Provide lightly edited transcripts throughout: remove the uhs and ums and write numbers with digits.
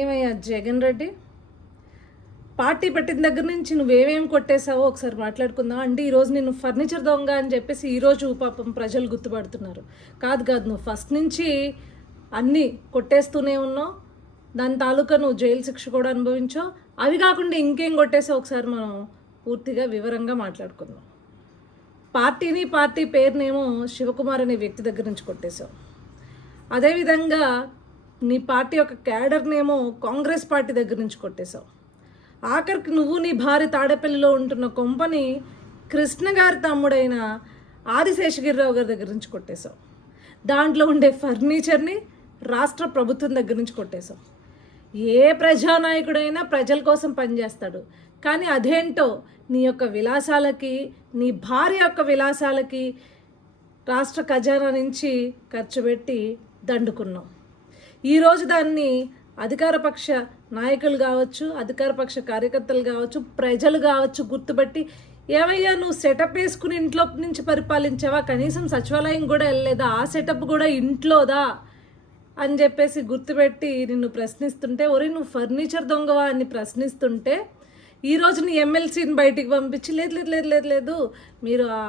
ఏమయ్యా జగన్ రెడ్డి, పార్టీ పెట్టిన దగ్గర నుంచి నువ్వేమేమి కొట్టేశావో ఒకసారి మాట్లాడుకుందాం. అంటే ఈరోజు నేను ఫర్నిచర్ దొంగ అని చెప్పేసి ఈరోజు పాపం ప్రజలు గుర్తుపడుతున్నారు. కాదు నువ్వు ఫస్ట్ నుంచి అన్నీ కొట్టేస్తూనే ఉన్నావు. దాని తాలూకా నువ్వు జైలు శిక్ష కూడా అనుభవించావు. అవి కాకుండా ఇంకేం కొట్టేసావు ఒకసారి మనం పూర్తిగా వివరంగా మాట్లాడుకుందాం. పార్టీ పేరునేమో శివకుమార్ అనే వ్యక్తి దగ్గర నుంచి కొట్టేశావు. అదేవిధంగా నీ పార్టీ యొక్క క్యాడర్నేమో కాంగ్రెస్ పార్టీ దగ్గర నుంచి కొట్టేశావు. ఆఖరికి నువ్వు నీ భార్య తాడేపల్లిలో ఉంటున్న కొంపని కృష్ణ గారి తమ్ముడైన ఆదిశేషగిరిరావు గారి దగ్గర నుంచి కొట్టేశావు. దాంట్లో ఉండే ఫర్నిచర్ని రాష్ట్ర ప్రభుత్వం దగ్గర నుంచి కొట్టేశావు. ఏ ప్రజానాయకుడైనా ప్రజల కోసం పనిచేస్తాడు, కానీ అదేంటో నీ యొక్క విలాసాలకి, నీ భార్య యొక్క విలాసాలకి రాష్ట్ర ఖజానా నుంచి ఖర్చు పెట్టి దండుకున్నావు. ఈరోజు దాన్ని అధికారపక్ష నాయకులు కావచ్చు, అధికారపక్ష కార్యకర్తలు కావచ్చు, ప్రజలు కావచ్చు గుర్తుపట్టి, ఏమయ్యా నువ్వు సెటప్ వేసుకుని ఇంట్లో నుంచి పరిపాలించావా, కనీసం సచివాలయం కూడా వెళ్ళలేదా, ఆ సెటప్ కూడా ఇంట్లోదా అని చెప్పేసి గుర్తుపెట్టి నిన్ను ప్రశ్నిస్తుంటే, ఒరే నువ్వు ఫర్నిచర్ దొంగవా అని ప్రశ్నిస్తుంటే, ఈరోజు నీ ఎమ్మెల్సీని బయటికి పంపించి లేదు లేదు లేదు లేదు లేదు మీరు ఆ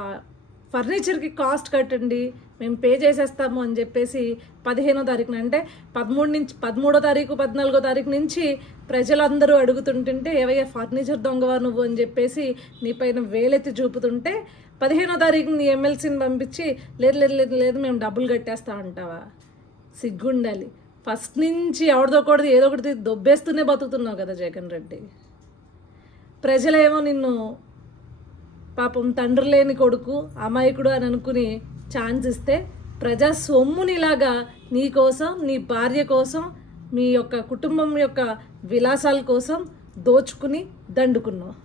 ఫర్నిచర్కి కాస్ట్ కట్టండి, మేము పే చేసేస్తాము అని చెప్పేసి 15వ తారీఖున, అంటే 13వ తారీఖు 14వ తారీఖు నుంచి ప్రజలందరూ అడుగుతుంటుంటే, ఏవయ్యా ఫర్నిచర్ దొంగవా నువ్వు అని చెప్పేసి నీ పైన వేలెత్తి చూపుతుంటే 15వ తారీఖున నీ ఎమ్మెల్సీని పంపించి లేదు లేదు లేదు లేదు మేము డబ్బులు కట్టేస్తా అంటావా? సిగ్గుండాలి. ఫస్ట్ నుంచి ఎవరిదోకూడదు ఏదో ఒకటి దొబ్బేస్తూనే బతుకుతున్నావు కదా జగన్ రెడ్డి. ప్రజలేమో నిన్ను పాపం తండ్రి లేని కొడుకు, అమాయకుడు అని అనుకుని ఛాన్స్ ఇస్తే, ప్రజా సొమ్మునిలాగా నీ కోసం, నీ భార్య కోసం, మీ యొక్క కుటుంబం యొక్క విలాసాల కోసం దోచుకుని దండుకున్నావు.